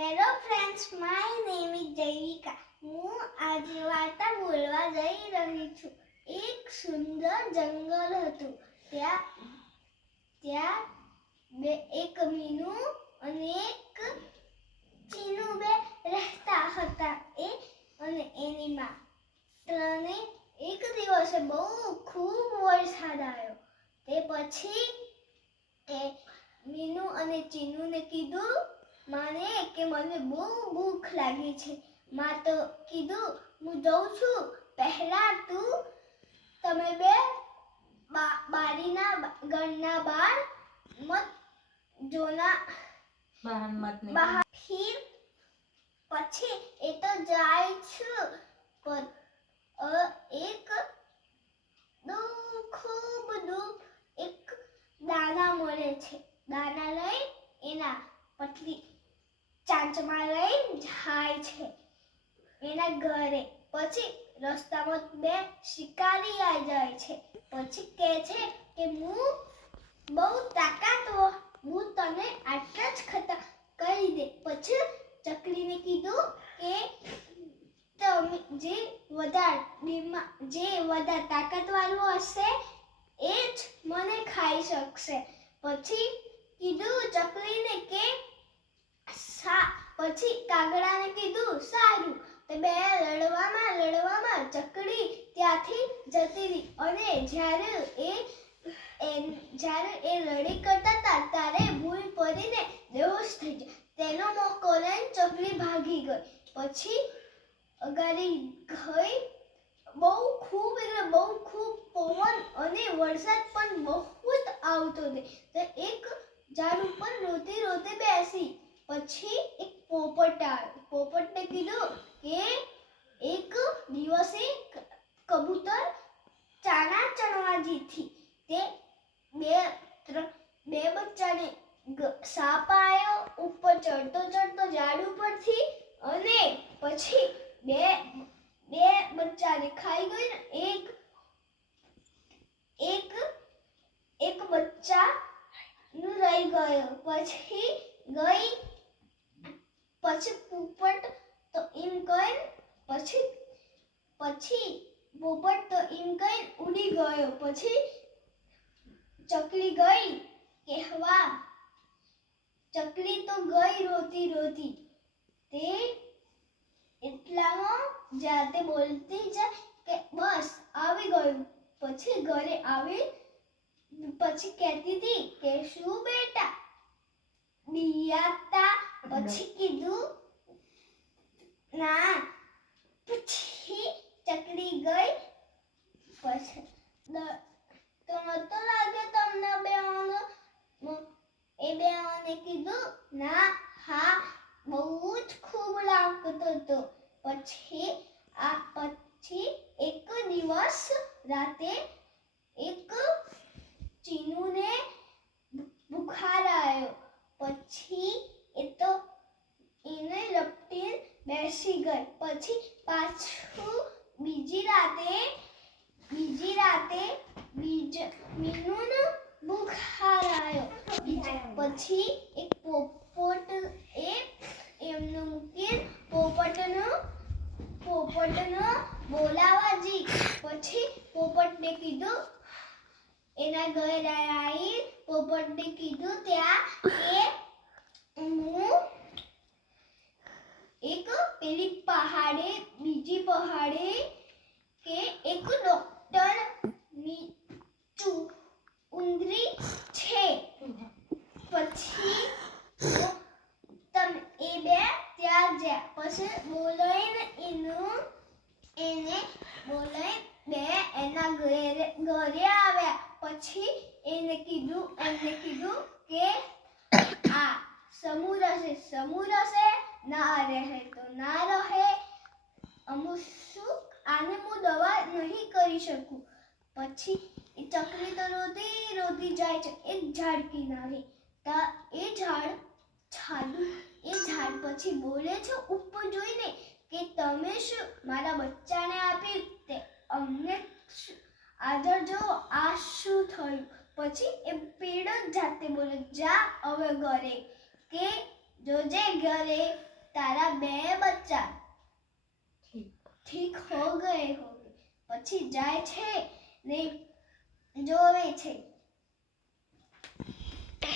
Hello friends, my name is Jaivika. હું આજે વાર્તા બોલવા જઈ રહી છું. એક સુંદર જંગલ હતું. ત્યાં એક મીનુ અને એક ચીનું બે રહેતા હતા. અને એની માં. એક દિવસે બહુ ખૂબ વરસાદ આવ્યો. તે પછી મીનુ અને ચીનુને કીધું કે મને બહુ ભૂખ લાગી છે. માં તો કીધું હું જઉં છું, પહેલા તમે બે બારીના ઘરના બહાર મત જોના, બહાર ફિર પછી એ તો જાય છું. એક ખૂબ એક દાના મળે છે. દાના લઈ એના પતલી ચાંચમાં લઈ જાય છે એના ઘરે. પછી રસ્તામાં બે શિકારી આવી જાય છે. પછી કહે છે કે હું બહુ તાકાતવર, હું તને આટલા જ ખતમ કરી દે. પછી ચકલીને કીધું કે તમે જે વધારે તાકાતવાળું હશે એ જ મને ખાઈ શકશે. પછી કીધું ચકલીને કે પછી કાગડાને કીધું સારું. તે બે લડવામાં ચકલી ત્યાંથી જતી રહી. અને જ્યારે એ લડી કરતા હતા ત્યારે ભૂલ પડીને બેહોશ થઈ ગયા. તેનો મોકો લઈને ચકલી ભાગી ગઈ. પછી અગાડી ગઈ. બહુ ખૂબ પવન અને વરસાદ પણ બહુ જ આવતો હતો. તો એક ઝાડ ઉપર રોતી બેસી. પછી એક પોપટ આવ્યો. પોપટને કીધું કે એક દિવસે કબૂતર ચાના ચણવા જીથી. તે બે બચ્ચાને સાપ આવ્યો ઉપર ચડતો ઝાડ ઉપરથી. અને પછી બે બચ્ચાને ખાઈ ગઈ ને એક બચ્ચા નું રહી ગયો. પછી પોપટ તો એમ કહે ઉડી ગયો. પછી ચકલી ગઈ કહેવા. ચકલી તો ગઈ રોતી. તે એટલામાં જાતે બોલતી જાય કે બસ આવી ગયું. પછી ઘરે આવી. પછી કહેતી હતી કે શું બેટા દિયાતા. પછી કીધું ના. પછી ચકલી ગઈ. પછી તો નતો લાગે તમને બેઓને? એ બેઓને કીધું ના, હા બહુ જ ખૂબ લાગતો હતો. પછી એક દિવસ રાતે એક ચીનુને બુખાર આવ્યો. પછી એ તો એને લપટીને બેસી ગઈ. પછી પાછું બીજી રાતે મીનુને બુખાર આવ્યો. પછી એક પોપટ એમનું મૂકીને પોપટને બોલાવા જી. પછી પોપટને કીધું એના ઘરે આવી. પોપટને કીધું ત્યાં કે હું એક બીજી પહાડે કે એક ડોક્ટર ની ઉંદરી છે. પછી એ બે ત્યાં ગયા. પછી બોલાઈને એને બોલાઈ બે એના ઘરે આવ્યા. પછી એમને કીધું કે આ સમૂહ રહેશે, ના રહે તો ના રહે. આને હું દવા નહીં કરી શકું. પછી એ ચકલી તો રોતી જાય છે એક ઝાડ કિનારે. એ ઝાડ પછી બોલે છે ઉપર જોઈને કે તમે શું મારા બચ્ચાને આપી તે અમને આગળ જો આ શું થયું. પછી એ પેડ જાતે બોલે જા હવે ઘરે કે જોજે ઘરે તારા 2 બચ્ચા ઠીક ઠીક હો ગए પછી જાય છે ને જોવે છે